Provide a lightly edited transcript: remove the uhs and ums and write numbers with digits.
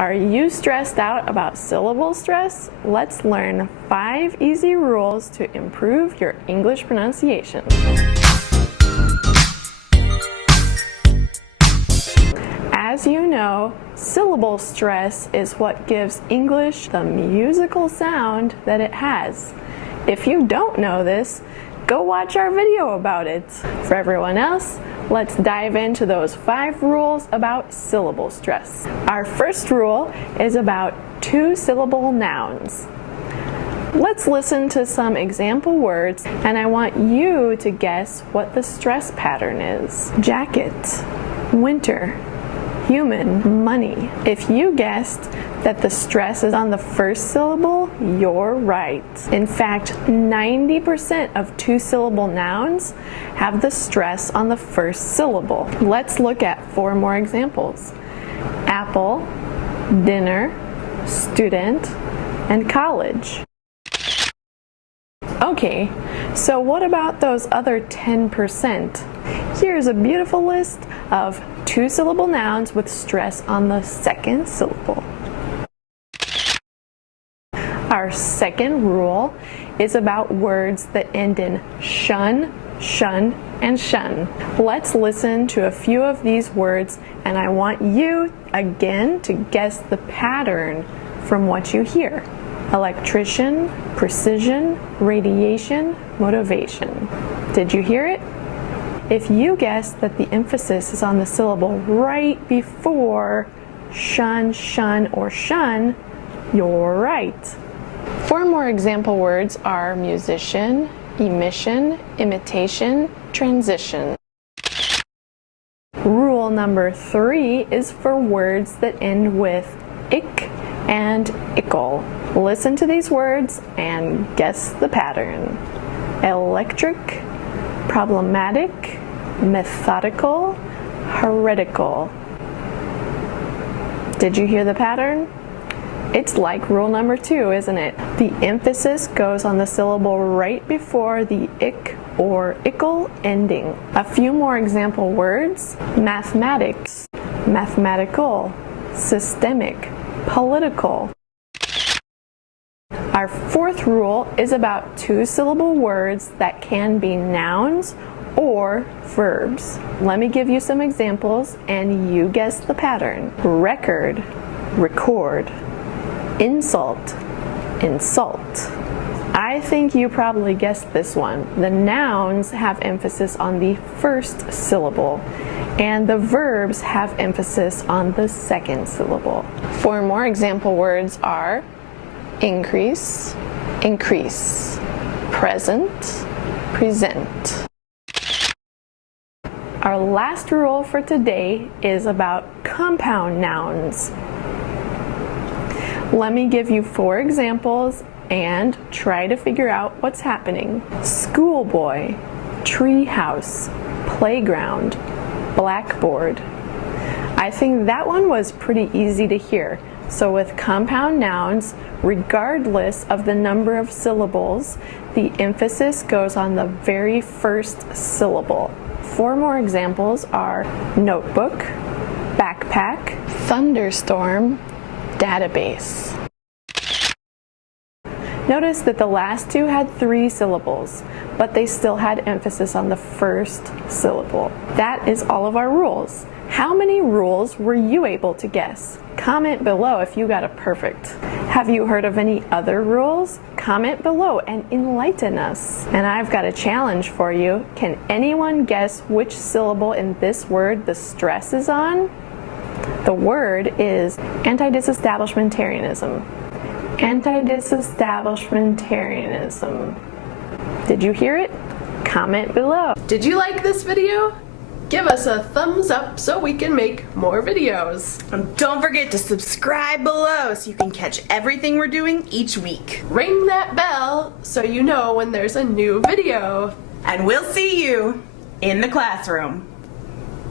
Are you stressed out about syllable stress? Let's learn 5 easy rules to improve your English pronunciation. As you know, syllable stress is what gives English the musical sound that it has. If you don't know this, go watch our video about it. For everyone else, let's dive into those 5 rules about syllable stress. Our first rule is about 2-syllable nouns. Let's listen to some example words, and I want you to guess what the stress pattern is. Jacket, winter, human, money. If you guessed that the stress is on the first syllable, you're right. In fact, 90% of 2-syllable nouns have the stress on the first syllable. Let's look at 4 more examples. Apple, dinner, student, and college. Okay, so what about those other 10%? Here's a beautiful list of 2-syllable nouns with stress on the second syllable. Our second rule is about words that end in shun, shun, and shun. Let's listen to a few of these words, and I want you, again, to guess the pattern from what you hear. Electrician, precision, radiation, motivation. Did you hear it? If you guess that the emphasis is on the syllable right before shun, shun, or shun, you're right. 4 more example words are musician, emission, imitation, transition. Rule number 3 is for words that end with ick and ickle. Listen to these words and guess the pattern. Electric, problematic, methodical, heretical. Did you hear the pattern? It's like rule number 2, isn't it? The emphasis goes on the syllable right before the ick or ickle ending. A few more example words: mathematics, mathematical, systemic, political. Our 4th rule is about 2-syllable words that can be nouns or verbs. Let me give you some examples and you guess the pattern. Record, record. Insult, insult. I think you probably guessed this one. The nouns have emphasis on the first syllable, and the verbs have emphasis on the second syllable. 4 more example words are increase, increase, present, present. Our last rule for today is about compound nouns. Let me give you 4 examples and try to figure out what's happening. Schoolboy, treehouse, playground, blackboard. I think that one was pretty easy to hear. So with compound nouns, regardless of the number of syllables, the emphasis goes on the very first syllable. 4 more examples are notebook, backpack, thunderstorm, database. Notice that the last 2 had 3 syllables, but they still had emphasis on the first syllable. That is all of our rules. How many rules were you able to guess? Comment below if you got it perfect. Have you heard of any other rules? Comment below and enlighten us. And I've got a challenge for you. Can anyone guess which syllable in this word the stress is on? The word is anti-disestablishmentarianism. Anti-disestablishmentarianism. Did you hear it? Comment below. Did you like this video? Give us a thumbs up so we can make more videos. And don't forget to subscribe below so you can catch everything we're doing each week. Ring that bell so you know when there's a new video. And we'll see you in the classroom.